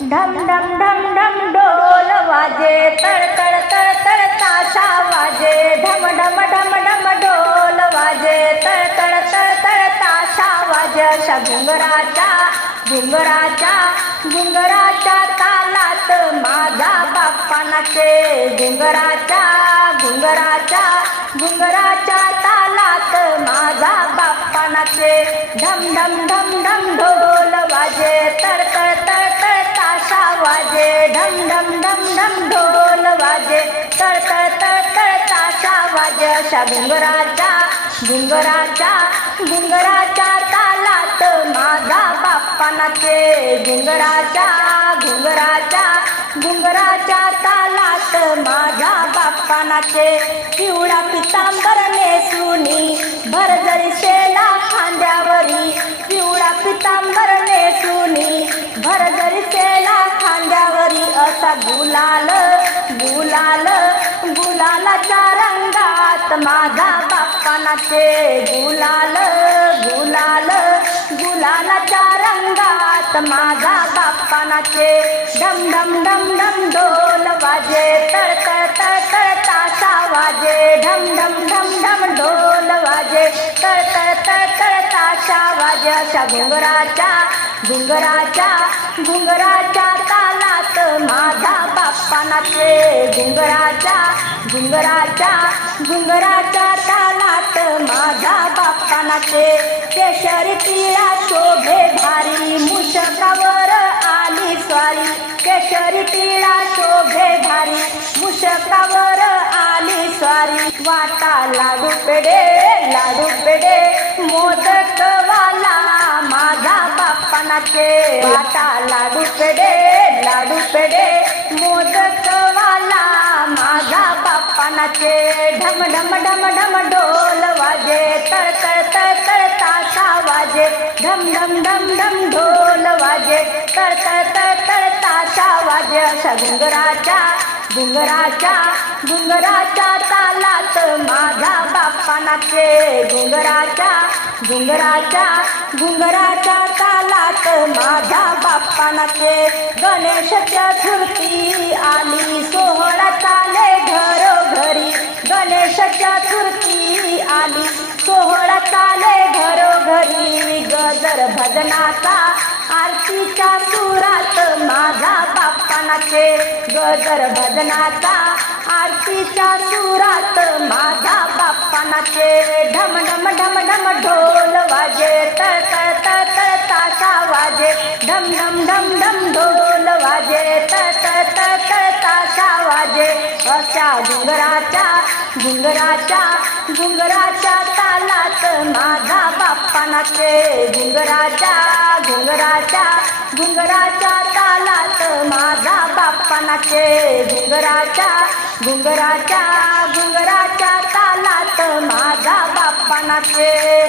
ढम ढम ढम ढम ढोल वाजे तळ तळ तळ तळ ताशा वाजे. ढम ढम ढम ढम ढोल वाजे तळ तळ तळ तळ ताशा वाजे. अशा घुंगराच्या घुंगराच्या घुंगराच्या तालात माझा बाप्पा नाचे घुंगराच्या घुंगराच्या घुंगराच्या तालात माझा बाप्पा नाचे ढम ढम ढम ढम ढोल वाजे तर तर तर तर ताशा वाजे. ढम ढम ढम ढम ढोल वाजे तर तर तर तर ताशा वाजे. अशा घुंगराच्या घुंगराच्या घुंगराच्या तालात माझा बाप्पा नाचे घुंगराच्या घुंगराच्या घुंगराच्या तालात माझा बाप्पा नाचे पिवळा पितांबर नेसुनी भरजरी शेला खांद्यावरी पिवळा पितांबर नेसुनी भरजरी शेला खांद्यावरी असा गुलाल गुलाल गुलालाच्या रंगात माझा बाप्पा नाचे गुलाल गुलाल गुलालाच्या रंगात माझा बाप्पा डम डम डम डम ढोल वाजे तळ तळ तळ तळ ताशा वाजे. ढम ढम ढम ढम ढोल वाजे तळ तळ तळ तळ ताशा वाजे. अशा घुंगराच्या घुंगराच्या घुंगराच्या तालात माझा बाप्पा नाचे घुंगराच्या घुंगराच्या घुंगराच्या तालात माझा बाप्पा नाचे केशरी तिळा शोभे मुशकावर आली स्वारी. वाटा लाडू पेडे लाडू पेडे मोदक वाला माझा बाप्पा नाचे वाटा लाडू पेडे लाडू पेडे मोदक वाला माझा बाप्पा नाचे ढम ढम ढम ढम ढोल वाजे तळ तळ तळ तळ ताशा वाजे. ढम ढम ढम ढम ढोल वाजे तळ तळ तळ तळ ताशा वाजे. अशा घुंगराच्या घुंगराच्या घुंगराच्या तालात माझा बाप्पा नाचे घुंगराच्या घुंगराच्या घुंगराच्या तालात माझा बाप्पा नाचे गणेश चतुर्थी आली सोहळा चाले घरोघरी. गणेश चतुर्थी आली सोहळा चाले घरोघरी. गजर भजनाचा आरतीच्या सुरात माझा बाप्पा नाचे गजर भजनाचा. आरतीच्या सुरात माझा बाप्पा नाचे ढम ढम ढम ढम ढोल वाजे तळ तळ तळ तळ ताशा वाजे. ढम ढम ढम ढम ढोल वाजे तळ तळ तळ तळ ताशा वाजे. अशा डोंगराच्या घुंगराच्या घुंगराच्या तालात माझा बाप्पा नाचे घुंगराच्या घुंगराच्या घुंगराच्या तालात माझा बाप्पा नाचे घुंगराच्या घुंगराच्या घुंगराच्या तालात माझा बाप्पा नाचे